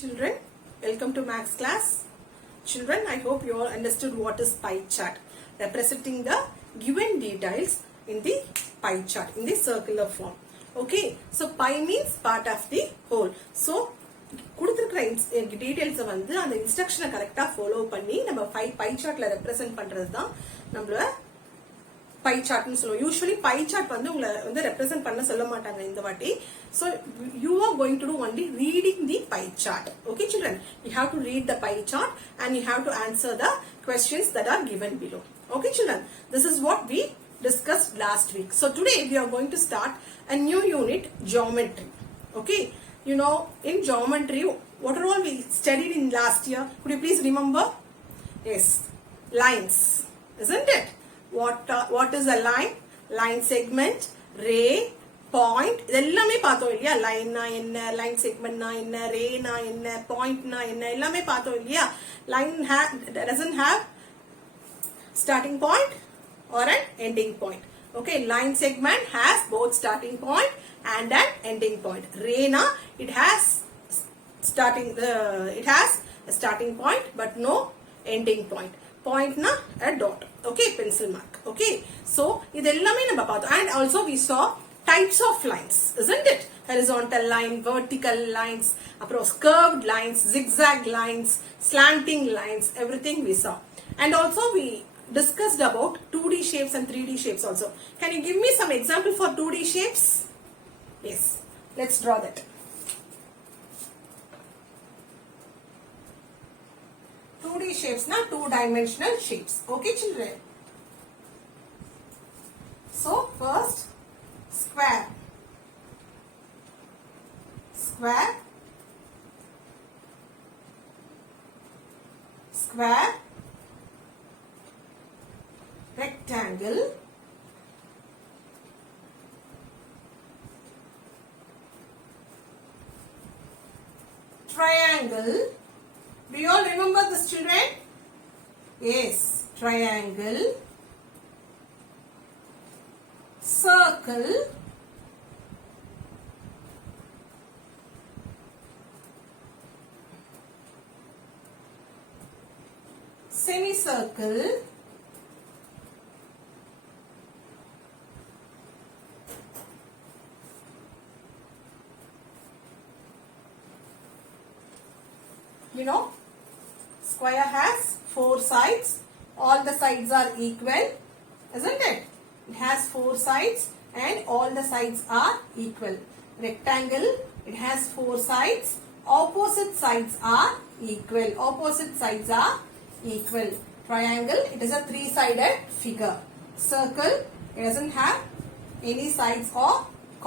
Children, welcome to Maths class. Children, I hope you all understood what is pie chart, representing the given details in the pie chart in the circular form. Okay, so pie means part of the whole. So கொடுத்திருக்கிற டீடைல்ஸை வந்து அந்த இன்ஸ்ட்ரக்ஷனை கரெக்டா follow பண்ணி நம்ம by சார்ட்ல represent பண்றது தான் நம்மளோட by சார்ட்னு சொல்லுவோம். யூஸ்வலி பை சார்ட் வந்து உங்களை வந்து ரெப்ரசென்ட் பண்ண சொல்ல மாட்டாங்க இந்த வாட்டி. So you are going to do only reading the pie chart. Okay children, you have to read the pie chart and you have to answer the questions that are given below. Okay children, this is what we discussed last week. So today we are going to start a new unit, geometry. Okay, you know in geometry what are all we studied in last year? Could you please remember? Yes, lines, isn't it? What is a line? Line segment, ray, point. இதெல்லாமே பார்த்தோம் இல்லையா? லைன்னா என்ன, line செக்மெண்ட்னா என்ன, ரேனா என்ன, பாயிண்ட்னா என்ன, எல்லாமே பார்த்தோம் இல்லையா? Line doesn't have starting point or an ending point. Okay, line segment has both starting point and an ending point. Rayna, it has a starting point but no ending point. Point na a dot. Okay, pencil mark. Okay, so idellame namba paathom. And also we saw types of lines, isn't it? Horizontal line, vertical lines, approach curved lines, zigzag lines, slanting lines, everything we saw. And also we discussed about 2D shapes and 3D shapes also. Can you give me some example for 2D shapes? Yes, let's draw that. Shapes na two-dimensional shapes. Okay children, so first square, rectangle, triangle. Do you all remember this children? Yes, triangle, circle, semicircle, you know, square has 4 sides, all the sides are equal, isn't it? It has 4 sides and all the sides are equal. Rectangle, it has 4 sides, opposite sides are equal. Triangle, it is a 3-sided figure. Circle, it doesn't have any sides or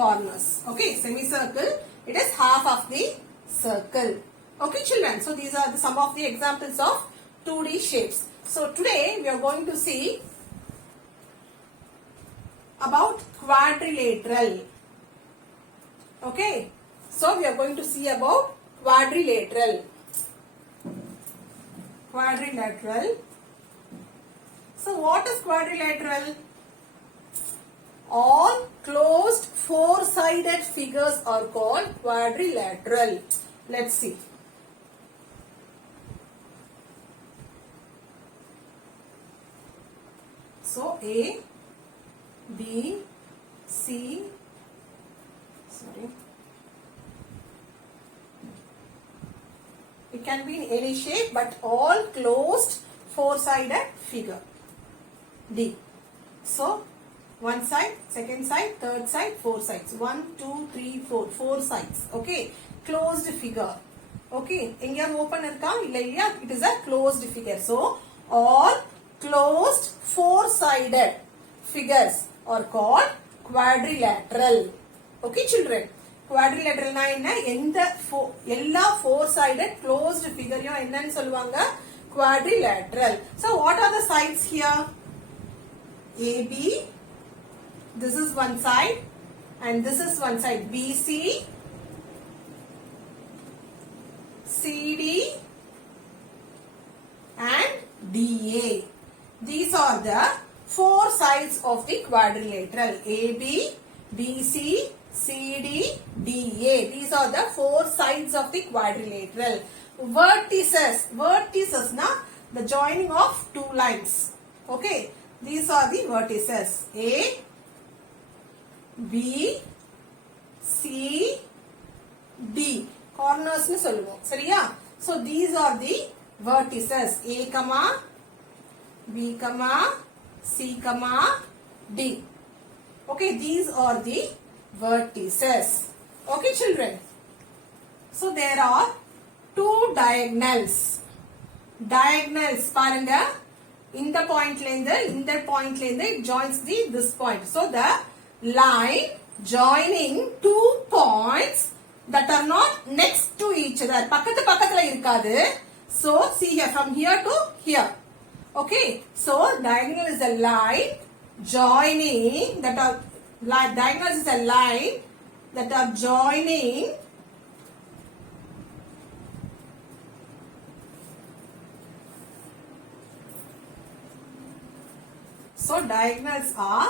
corners. Okay, semicircle, it is half of the circle. Okay children, so these are some of the examples of 2D shapes. So today we are going to see about quadrilateral. Okay, so we are going to see about quadrilateral. So what is quadrilateral? All closed 4-sided figures are called quadrilateral. Let's see. So A, B, C, it can be in any shape but all closed 4-sided figure. D. So one side, second side, third side, 4 sides. 1, 2, 3, 4. 4 sides. Okay, closed figure. Okay, inga open irka illa illaya, it is a closed figure. So all closed 4-sided figures are called quadrilateral. Okay children, quadrilateral na enna, ella 4-sided closed figure yo enna nu solluvaanga, quadrilateral. So what are the sides here? AB, this is one side and this is one side. BC, CD and DA. These are the 4 sides of the quadrilateral. AB, BC, CD, DA. These are the four sides of the quadrilateral. Vertices. Vertices na the joining of two lines. Okay. These are the vertices. A, B, C, D. Corners nu solluvom. Sariya? So these are the vertices. A, B, C, D. Okay, these are the vertices. Okay, children. So there are two diagonals. Diagonals paranga in the point it joins this point. So the line joining two points that are not next to each other. பக்கத்துல இருக்காது. So see here, from here to here. Okay, so diagonal is a line joining diagonal is a line that are joining so diagonals are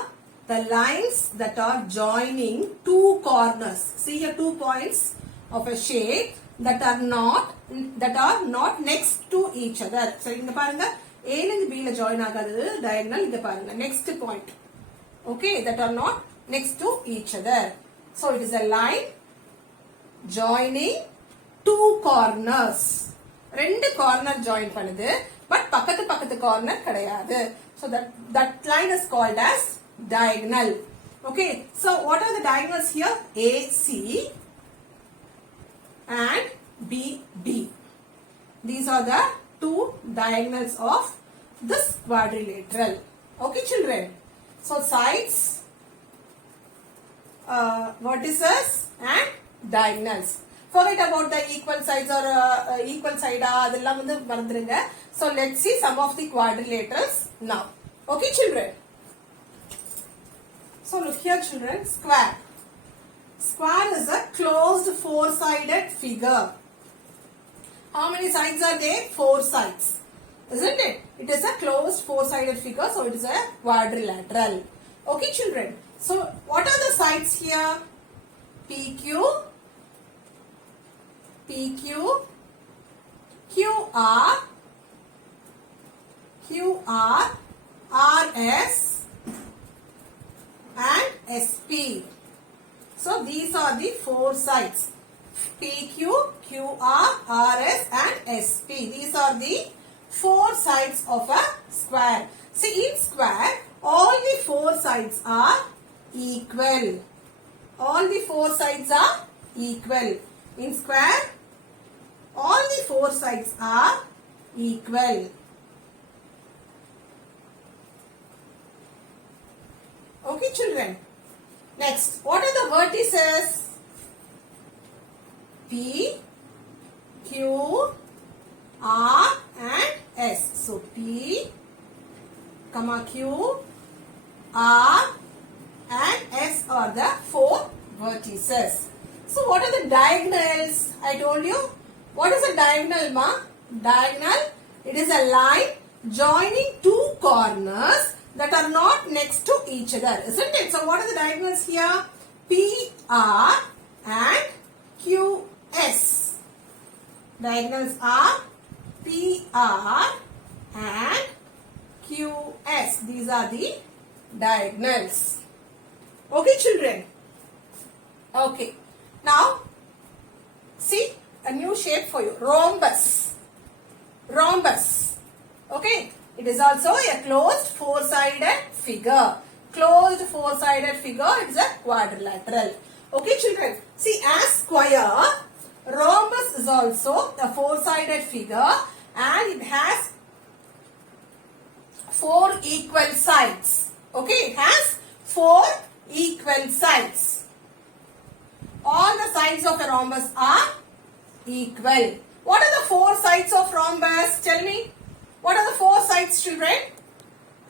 the lines that are joining two corners. See here, two points of a shape that are not next to each other. So inga parunga A and B la join agadhu diagonal inga parunga next point. Okay, that are not next to each other. So it is a line joining two corners. ரெண்டு corner join பண்ணுது, but பக்கத்து corner கிடையாது. So that line is called as diagonal. Okay, so what are the diagonals here? AC and BD. These are the two diagonals of this quadrilateral. Okay, children. So sides, vertices and diagonals. Forget about the equal sides or equal side adella vandu marandrunga. So let's see some of the quadrilaterals now. Okay, children. So look here, children. Square. Square is a closed four-sided figure. How many sides are there? Four sides. Isn't it? It is a closed four-sided figure, so it is a quadrilateral. Okay, children. So what are the sides here? PQ, QR, RS and SP. So these are the four sides. PQ, QR, RS and SP. These are the four sides of a square. See, in square, all the four sides are equal. All the four sides are equal. In square, all the four sides are equal. Okay, children. Next, what are the vertices? P, Q, R and S. So P, Q, R and S are the four vertices. So what are the diagonals? I told you. What is a diagonal, ma? Diagonal, it is a line joining two corners that are not next to each other, isn't it? So what are the diagonals here? PR and QS. Diagonals are PR and QS. These are the diagonals. Okay, children. Okay. Now, see a new shape for you. Rhombus. Rhombus. Okay. It is also a closed four-sided figure. Closed four-sided figure. It is a quadrilateral. Okay, children. See, as square, rhombus is also a four-sided figure and it has four equal sides. Okay, it has four equal sides. All the sides of a rhombus are equal. What are the four sides of rhombus? Tell me. What are the four sides, children?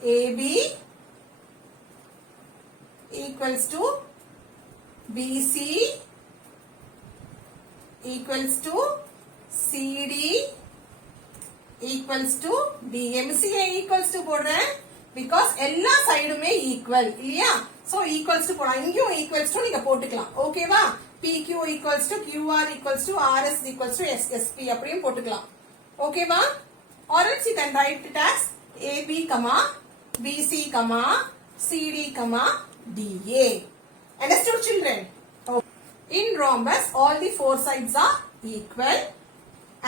AB equals to BC equals to CD equals to DMCA equals to போடுறேன் because எல்லா சைடுமே equal இல்லையா? So equals to போடலாம். இங்கேயும் equals to நீங்க போட்டுக்கலாம். ஓகேவா? PQ equals to QR equals to RS equals to SSP அப்படியும் போட்டுக்கலாம். ஓகேவா? Or else you can write it as AB, BC, CD, DA. Understood, children? Okay. In rhombus, all the four sides are equal.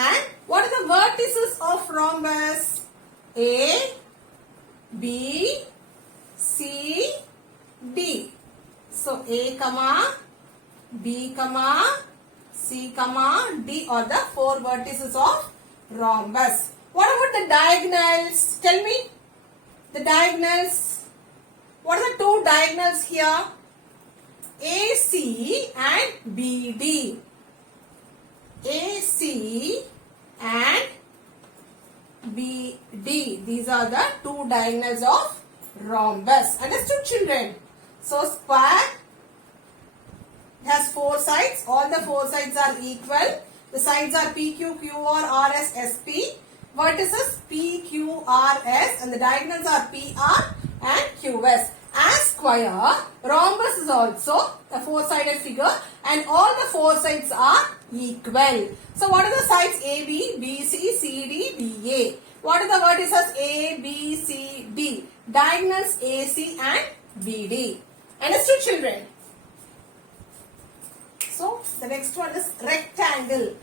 And what are the vertices of rhombus? A, B, C, D. So A, B, C, D are the four vertices of rhombus. What about the diagonals? Tell me. The diagonals. What are the two diagonals here? AC and BD. AC and BD. These are the two diagonals of rhombus. Understood, children? So square has four sides. All the four sides are equal. The sides are PQ, QR, RS, SP. Vertices PQRS and the diagonals are PR and QS. As square, rhombus is also a four-sided figure and all the four sides are equal. So what are the sides AB, BC, CD, DA? What are the vertices A, B, C, D? Diagonals AC and BD. Understood, children? So the next one is rectangle.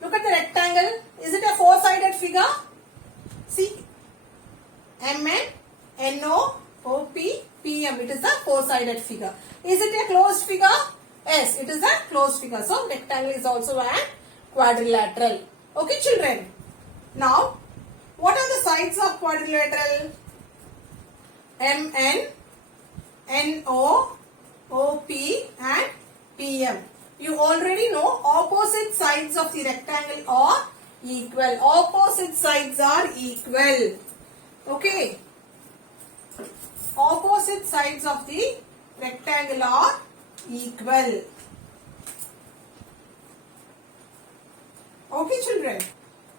Look at the rectangle. Is it a four-sided figure? See, MN, NO, OP, PM. It is a four-sided figure. Is it a closed figure? Yes, it is a closed figure. So rectangle is also a quadrilateral. Okay, children. Now, what are the sides of quadrilateral? MN, NO, OP and PM. You already know opposite sides of the rectangle are equal. Opposite sides are equal. Okay. Opposite sides of the rectangle are equal. Okay, children.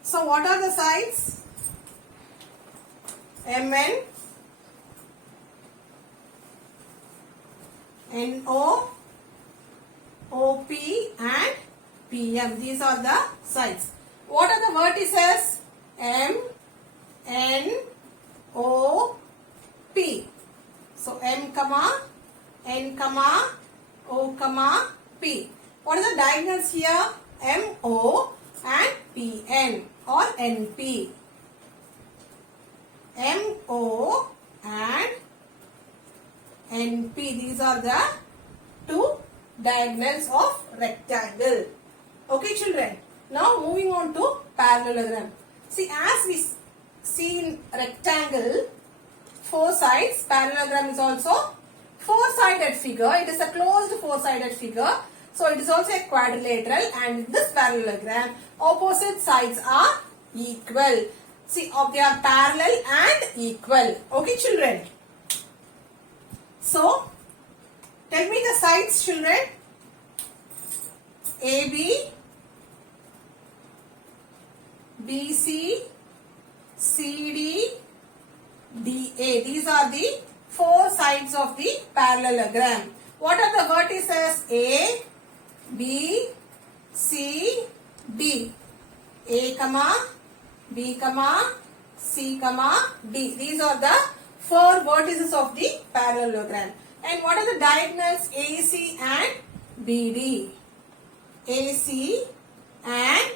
So what are the sides? MN, NO, OP and PM. These are the sides. What are the vertices? M, N, O, P. So M, N, O, P. What are the diagonals here? M, O and PN or NP. M, O and NP. These are the two diagonals of rectangle. Okay, children. Now moving on to parallelogram. See, as we see in rectangle, four sides. Parallelogram is also four-sided figure. It is a closed four-sided figure. So it is also a quadrilateral, and in this parallelogram, opposite sides are equal. See, they are parallel and equal. Okay, children. So, tell me the sides, children. AB, BC, CD, DA. These are the four sides of the parallelogram. What are the vertices? A, B, C, D. A, B, C, D. These are the four vertices of the parallelogram. And what are the diagonals? AC and BD. AC and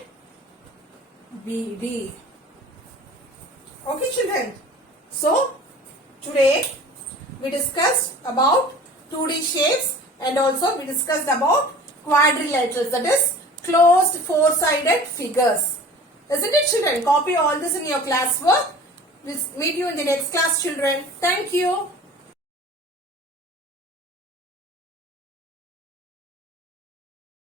BD. Okay, children. So, today we discussed about 2D shapes and also we discussed about quadrilaterals, that is closed four-sided figures. Isn't it, children? Copy all this in your classwork. We'll meet you in the next class, children. Thank you.